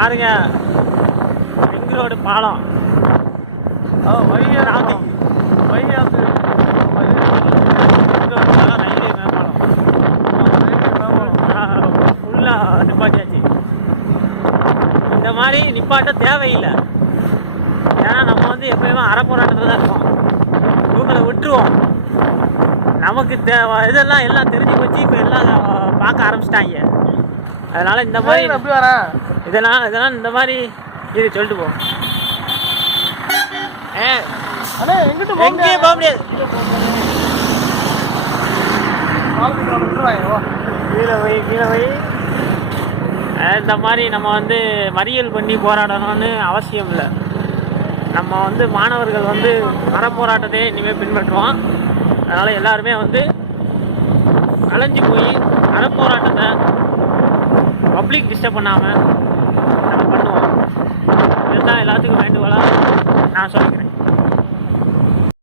பாருங்க ring road பாலம் ஃபுல்லாக நிப்பாட்டியாச்சு. இந்த மாதிரி நிப்பாட்ட தேவையில்லை. ஏன்னா நம்ம வந்து எப்பயுமே அறப்போராட்டத்தில் தான் இருக்கோம். இவங்களை விட்டுருவோம். நமக்கு இதெல்லாம் எல்லாம் தெரிஞ்சு போச்சு. இப்போ எல்லாம் பார்க்க ஆரம்பிச்சிட்டாங்க. அதனால் இந்த மாதிரி இதெல்லாம் இந்த மாதிரி இது சொல்லிட்டு போவோம். எங்கேயும் போக முடியாது. கீழே போய் இந்த மாதிரி நம்ம வந்து மறியல் பண்ணி போராடணும்னு அவசியம் இல்லை. நம்ம வந்து மாணவர்கள் வந்து அறப்போராட்டத்தை இனிமேல் பின்பற்றுவோம். அதனால் எல்லாருமே வந்து அலைஞ்சு போய் அறப்போராட்டத்தை பப்ளிக் டிஸ்டர்ப் பண்ணாமல் நம்ம பண்ணுவோம். இதுதான் எல்லாத்துக்கும் வேண்டுகோளாக நான் சொல்லிக்கிறேன்.